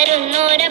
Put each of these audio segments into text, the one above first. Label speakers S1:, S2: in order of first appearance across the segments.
S1: വരുന്നൊരു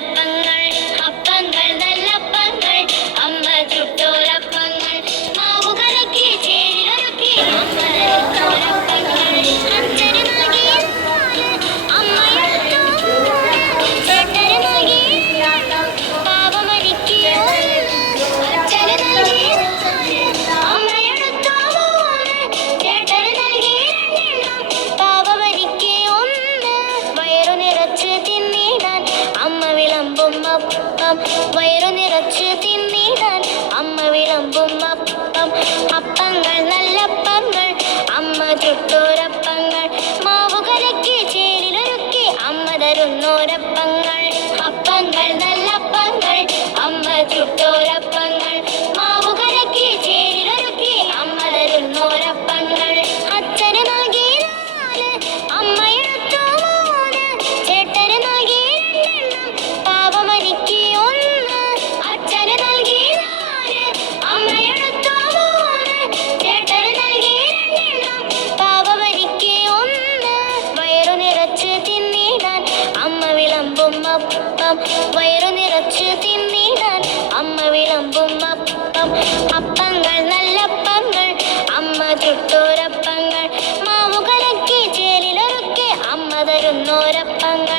S1: വിളമ്പും അപ്പം വയറു നിറച്ച് തിന്നിടാൻ അമ്മ വിളമ്പും അപ്പം. അപ്പങ്ങൾ നല്ല അപ്പങ്ങൾ. അമ്മ ചുട്ടോരപ്പങ്ങൾ. മാവുകലക്കി ചേലിലൊരുക്കി അമ്മ തരുന്നോരപ്പങ്ങൾ. അപ്പങ്ങൾ നല്ലപ്പങ്ങൾ അമ്മ അമ്മ തരുന്നോരപ്പങ്ങൾ.